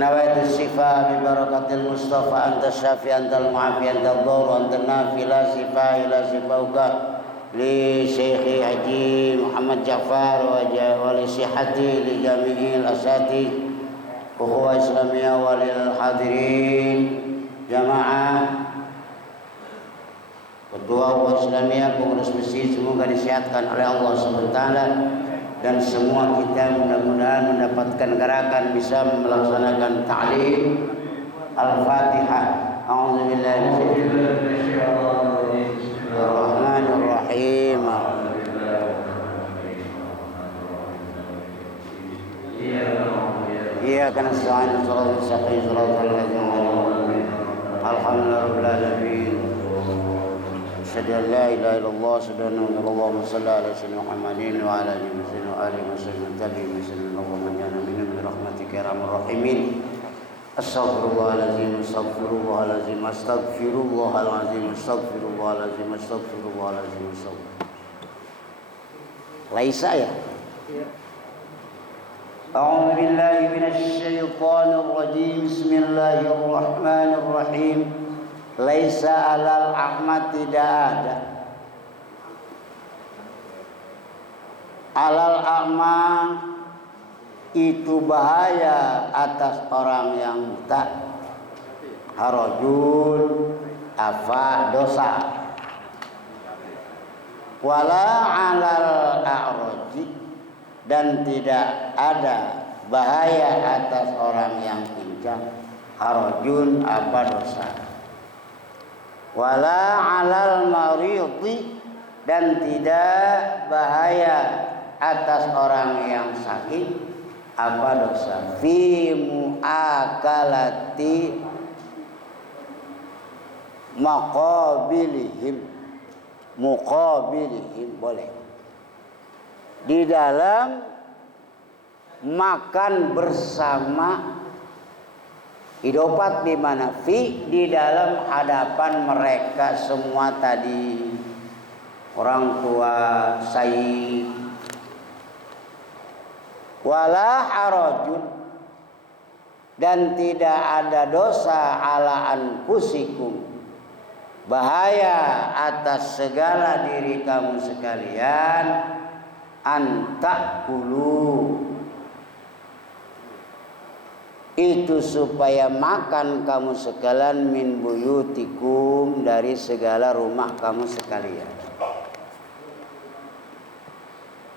nawaitu shifa bi barakatil mustafa anta syafi antal mu'afi antal dhur antal nafi la shifa ila shifauka li syekhi haji Muhammad Ja'far wa li sihhati li jami'il asati ukhuwah islamiyah walil hadirin jamaah ketua ukhuwah islamiyah pengurus masjid semoga disehatkan oleh Allah SWT dan semua kita mudah-mudahan mendapatkan gerakan bisa melaksanakan ta'lim Al-Fatihah. A'udzubillahi Bismillahirrahmanirrahim. Iyyaka nasta'in shiratal mustaqim shiratal ladzina an'amta 'alaihim alhamdulillahirabbil alamin. Asyhadu an la ilaha illallah Allahumma shalli ala sayyidina Muhammadin wa ala alihi wa sahbihi tabi'in sallallahu alaihi wa rahmatika ya arhamar rahimin. Astaghfirullahalazim astaghfirullahalazim astaghfirullahalazim astaghfirullahalazim astaghfirullahalazim. Laisa ya? A'udzu billahi minasy syaithanir rajim. Bismillahirrahmanirrahim. Laisa alal ahmad tidak ada alal a'ma itu bahaya atas orang yang buta harajun afa dosa wala alal a'raji dan tidak ada bahaya atas orang yang pincang harajun apa dosa wala alal maridi dan tidak bahaya atas orang yang sakit apa dosa fi muakalati muqabilihim boleh di dalam makan bersama idopat di mana fi di dalam hadapan mereka semua tadi orang tua sayyid wala harajun dan tidak ada dosa ala anfusikum bahaya atas segala diri kamu sekalian antakulu itu supaya makan kamu sekalian min buyutikum dari segala rumah kamu sekalian.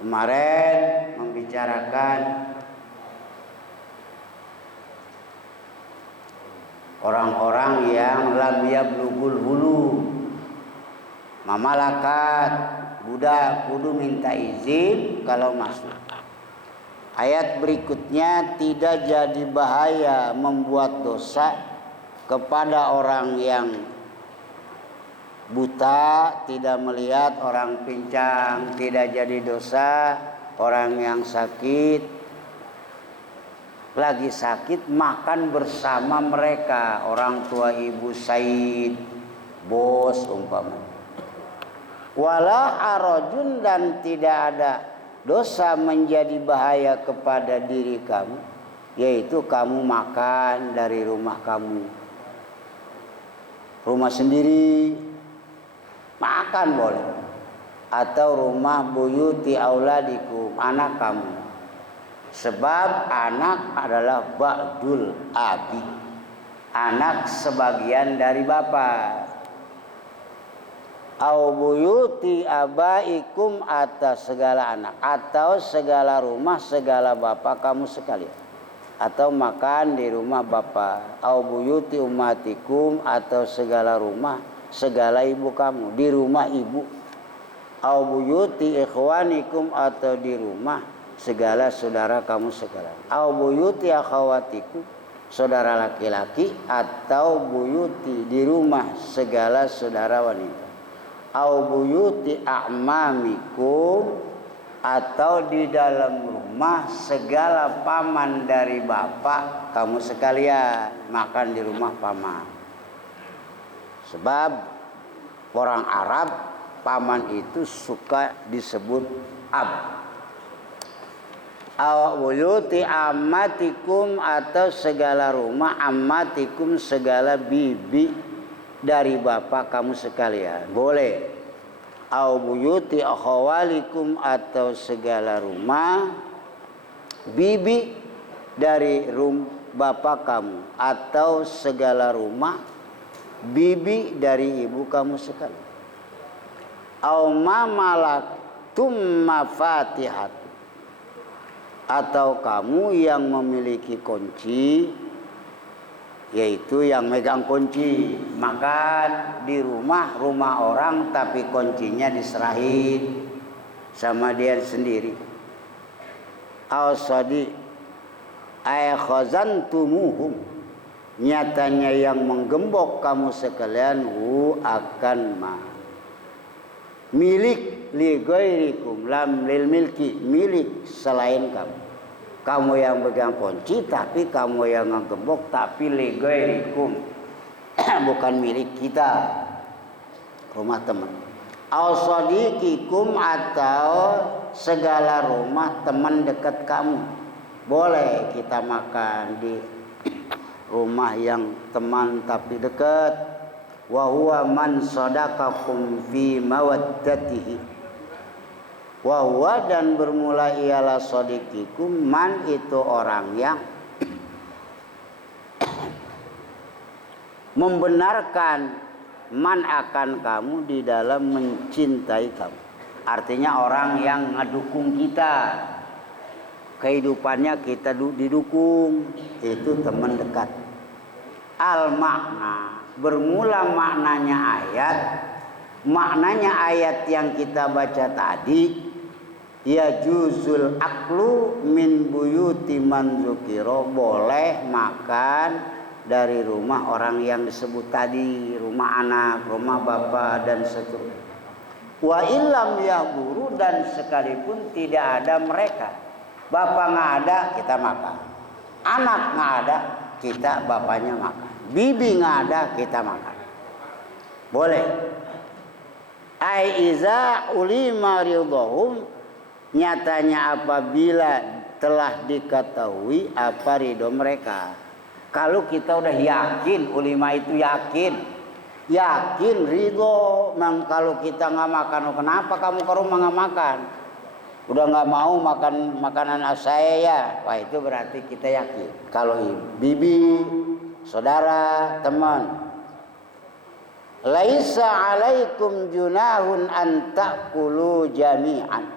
Kemarin membicarakan orang-orang yang lam yablughul hulum mamalakat budak kudu minta izin kalau masuk. Ayat berikutnya tidak jadi bahaya membuat dosa kepada orang yang buta, tidak melihat orang pincang, tidak jadi dosa orang yang sakit. Lagi sakit makan bersama mereka, orang tua ibu Said, bos umpama. Wala harajun dan tidak ada dosa menjadi bahaya kepada diri kamu, yaitu kamu makan dari rumah kamu, rumah sendiri makan boleh, atau rumah buyuti auladikum anak kamu, sebab anak adalah ba'dul abi, anak sebagian dari bapak. Au buyuti abaikum atas segala anak atau segala rumah segala bapak kamu sekalian, atau makan di rumah bapak. Au buyuti ummatikum atau segala rumah segala ibu kamu, di rumah ibu. Au buyuti ikhwanikum atau di rumah segala saudara kamu sekalian. Au buyuti akhawatikum saudara laki-laki, atau buyuti di rumah segala saudara wanita. Au buyuti a'mamikum atau di dalam rumah segala paman dari bapak kamu sekalian, makan di rumah paman. Sebab orang Arab paman itu suka disebut ab. buyuti ammatikum atau segala rumah ammatikum segala bibi dari bapak kamu sekalian. Boleh. Buyuti akhawalikum atau segala rumah bibi dari bapak kamu atau segala rumah bibi dari ibu kamu sekalian. Ma malakum mafatihat atau kamu yang memiliki kunci, yaitu yang megang kunci. Makan di rumah orang tapi kuncinya diserahin sama dia sendiri. Al-sadi ay khazantumuhum, nyatanya yang menggembok kamu sekalian akan milik li ghairikum lam lil milki, milik selain kamu. Kamu yang pegang kunci tapi kamu yang ngegembok, tapi li ghairikum bukan milik kita, rumah teman. Au sadiqikum atau segala rumah teman dekat kamu. Boleh kita makan di rumah yang teman tapi dekat. Wa huwa man sadaqakum fi mawaddatihi. Wa huwa dan bermula ialah sadiqikum, man itu orang yang membenarkan man akan kamu di dalam mencintai kamu. Artinya orang yang ngedukung kita, kehidupannya kita didukung, itu teman dekat. Al makna bermula maknanya ayat yang kita baca tadi, ya juzul aklu min buyuti man zukiro, boleh makan dari rumah orang yang disebut tadi, rumah anak, rumah bapak dan seterusnya. Wa illam yahburu, dan sekalipun tidak ada mereka, bapak nggak ada kita makan, anak nggak ada kita bapaknya makan, bibi nggak ada kita makan, boleh. Ai iza ulima ridhahum, nyatanya apabila telah diketahui apa ridho mereka. Kalau kita udah yakin, ulima itu yakin ridho. Kalau kita nggak makan, kenapa kamu ke rumah nggak makan? Udah nggak mau makan makanan saya ya, wah itu berarti kita yakin. Kalau bibi, saudara, teman, laisa alaikum junahun an ta'kulu jami'an,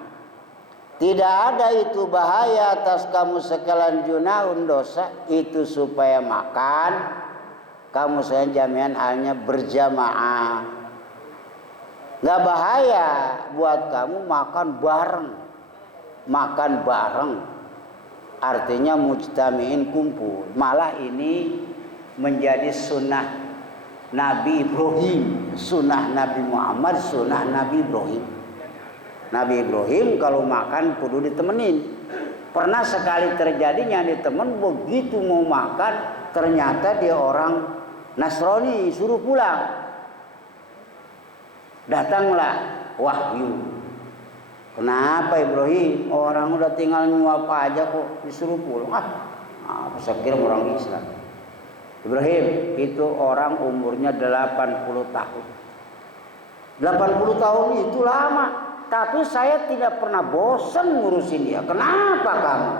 tidak ada itu bahaya atas kamu sekalian, junahun dosa itu supaya makan kamu sekalian jami'an hanya berjamaah. Nggak bahaya buat kamu makan bareng, artinya mujtami'in, kumpul. Malah ini menjadi sunnah Nabi Ibrahim, sunnah Nabi Muhammad, sunnah Nabi Ibrahim. Nabi Ibrahim kalau makan kudu ditemenin. Pernah sekali terjadinya ditemen, begitu mau makan ternyata dia orang Nasrani, suruh pulang. Datanglah wahyu. Kenapa Ibrahim? Orang udah tinggal nyuap aja kok disuruh pulang. Saya kira orang Islam. Ibrahim itu orang umurnya 80 tahun. 80 tahun itu lama, tapi saya tidak pernah bosan ngurusin dia. Kenapa kamu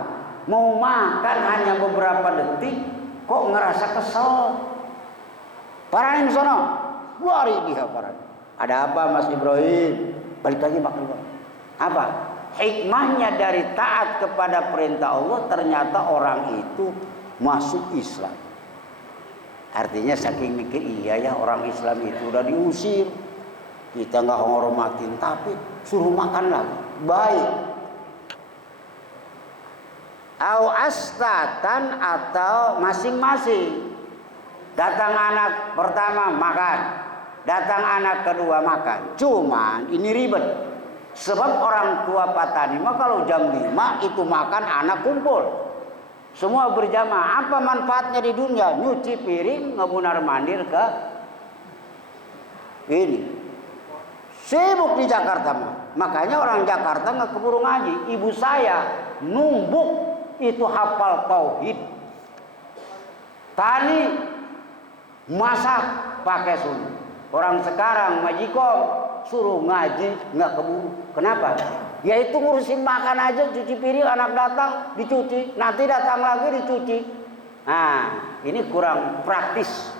mau makan hanya beberapa detik kok ngerasa kesel? Parahin sono, buari dia parahin. Ada apa Mas Ibrahim? Balik lagi makan. Apa? Hikmahnya dari taat kepada perintah Allah, ternyata orang itu masuk Islam. Artinya saking mikir, iya ya orang Islam itu udah diusir, kita nggak hormatin, tapi suruh makan lagi, baik. Au astatan, atau masing-masing. Datang anak pertama makan, datang anak kedua makan. Cuman ini ribet, sebab orang tua Patani mah kalau jam 5 itu makan, anak kumpul. Semua berjamaah. Apa manfaatnya di dunia? Nyuci piring, ngebunar mandir ke ini. Sibuk di Jakarta mah. Makanya orang Jakarta nggak keburu ngaji. Ibu saya numbuk itu hafal tauhid. Tani, masak pakai sunnah. Orang sekarang majikom suruh ngaji nggak keburu. Kenapa? Ya itu ngurusin makan aja, cuci piring, anak datang dicuci, nanti datang lagi dicuci. Nah, ini kurang praktis.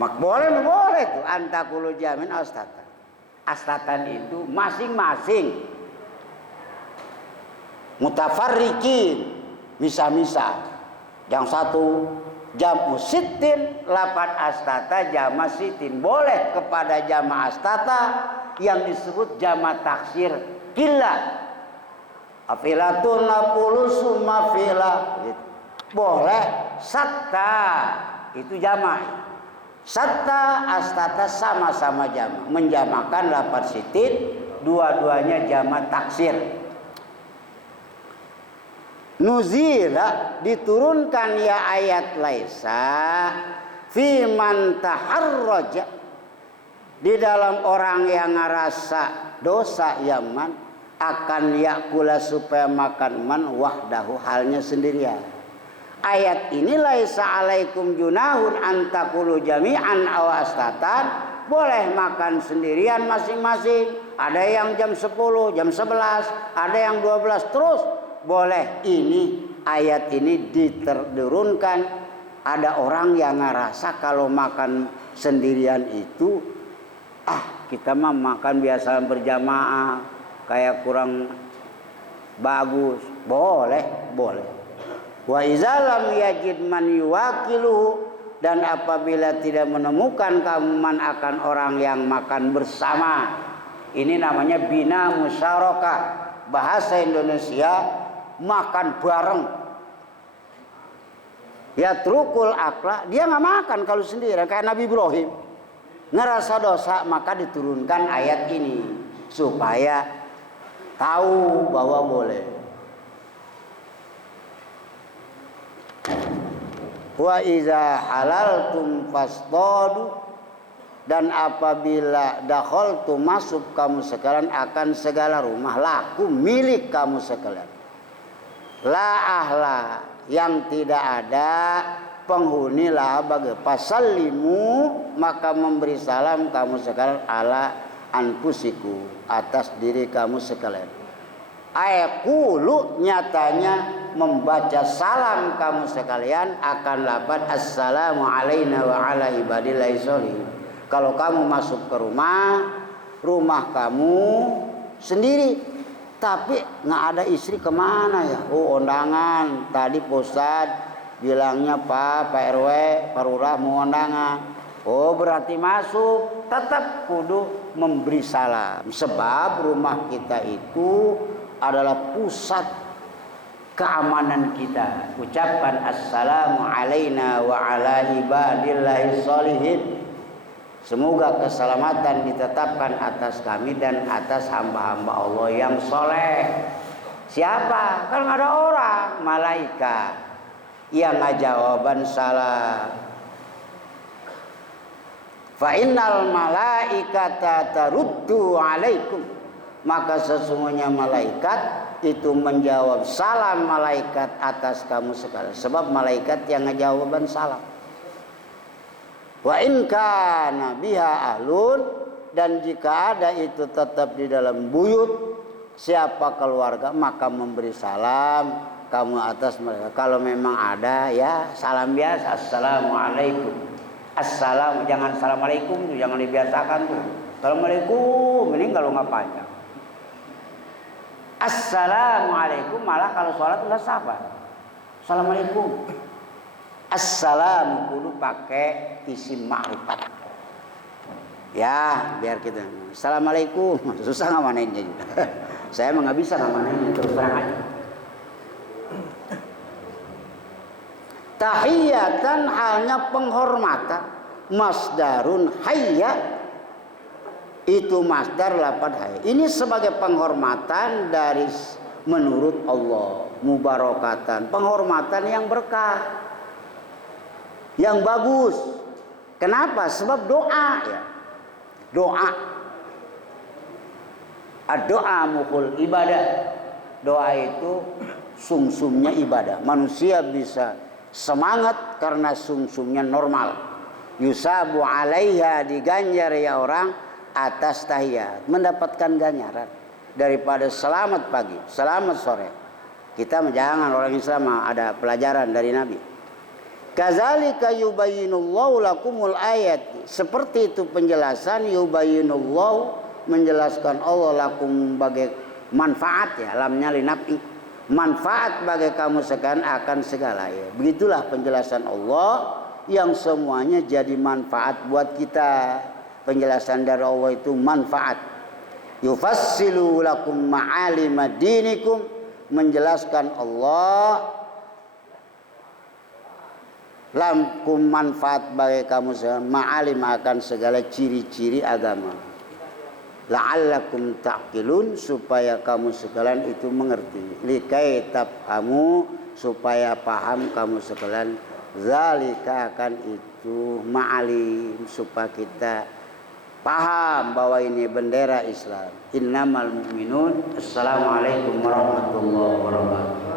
Boleh tuh antakulu jamin astatan. Astatan itu masing-masing mutafarriqin, misah-misah. Yang satu jamu sitin, 8 astata jama sitin. Boleh kepada jama astata yang disebut jama taksir killa. Afilatun napulu summa fila. Boleh satta, itu jama. Satta astata sama-sama jama, menjamakan 8 sitin, dua-duanya jama taksir. Nuzila, diturunkan ya ayat laisa fi man taharraja, di dalam orang yang ngerasa dosa yaman akan yakula, supaya makan man wahdahu, halnya sendirian. Ayat ini laisa alaikum junahun antakulu jami'an aw astatan, boleh makan sendirian masing-masing. Ada yang jam 10, jam 11, ada yang 12 terus boleh. Ini ayat ini diturunkan, ada orang yang ngerasa kalau makan sendirian itu kita mah makan biasa berjamaah kayak kurang bagus. Boleh. Wa iza lam yajid man yuwakiluhu, dan apabila tidak menemukan kamu man akan orang yang makan bersama. Ini namanya bina musyarakah. Bahasa Indonesia makan bareng. Ya trukul akla, dia nggak makan kalau sendiri, kayak Nabi Ibrahim ngerasa dosa, maka diturunkan ayat ini supaya tahu bahwa boleh. Wa iza halaltum fasdadu, dan apabila dakhaltum masuk kamu sekalian akan segala rumah, laku milik kamu sekalian. La ahla, yang tidak ada penghuni lah bagi pasallimu, maka memberi salam kamu sekalian ala anfusiku, atas diri kamu sekalian. Ayakulu, nyatanya membaca salam kamu sekalian akan lapan assalamu alaina wa ala ibadillahi sholihin. Kalau kamu masuk ke rumah kamu sendiri, tapi nggak ada istri, kemana ya? Oh, undangan tadi Ustadz bilangnya Pak RW Pak Lurah mau undangan. Oh, berarti masuk, tetap kudu memberi salam, sebab rumah kita itu adalah pusat keamanan kita. Ucapkan assalamu alaina wa ala ibadillahi sholihin. Semoga keselamatan ditetapkan atas kami dan atas hamba-hamba Allah yang soleh. Siapa? Kan nggak ada orang, malaikat yang ngajawaban salam. Fa innal malaikata taruddu alaikum, maka sesungguhnya malaikat itu menjawab salam malaikat atas kamu sekalian. Sebab malaikat yang ngejawaban salam. Wa in kana biha ahlun, dan jika ada itu tetap di dalam buyut siapa keluarga, maka memberi salam kamu atas mereka. Kalau memang ada ya salam biasa, assalamualaikum. Assalam, jangan assalamualaikum tuh, jangan dibiasakan tuh. Assalamualaikum ini kalau nggak panjang. Assalamualaikum malah kalau sholat nggak sabar. Assalamualaikum. Assalamu kudu pakai isim ma'rifat. Ya, biar kita. Assalamualaikum. Susah ngamaninnya juga. Saya mah nggak bisa ngamaninnya, terus terang aja. Tahiyatan, halnya penghormatan. Masdarun hayya, itu masdar lapad hayya. Ini sebagai penghormatan dari menurut Allah. Mubarakatan, penghormatan yang berkah, yang bagus. Kenapa? Sebab doa ya. Doa. Ad-doa mukhul ibadah. Doa itu sumsumnya ibadah. Manusia bisa semangat karena sumsumnya normal. Yusabu alaiha, diganjar ya orang atas tahiyat, mendapatkan ganjaran daripada selamat pagi, selamat sore. Kita jangan, orang Islam ada pelajaran dari Nabi. Kadzalika yubayyinullahu lakumul ayat. Seperti itu penjelasan, yubayyinullahu, menjelaskan Allah lakum bagi manfaat, ya, lamnya linafi, manfaat bagi kamu sekalian akan segala, ya. Begitulah penjelasan Allah yang semuanya jadi manfaat buat kita. Penjelasan dari Allah itu manfaat. Yufassilu lakum ma'alima dinikum, menjelaskan Allah lakum manfaat bagi kamu sekalian, ma'alim akan segala ciri-ciri agama. La'allakum ta'qilun, supaya kamu sekalian itu mengerti. Likai tafhamu, supaya paham kamu sekalian. Zalika, akan itu ma'alim, supaya kita paham bahwa ini bendera Islam. Innamal mu'minun. Assalamualaikum warahmatullahi wabarakatuh.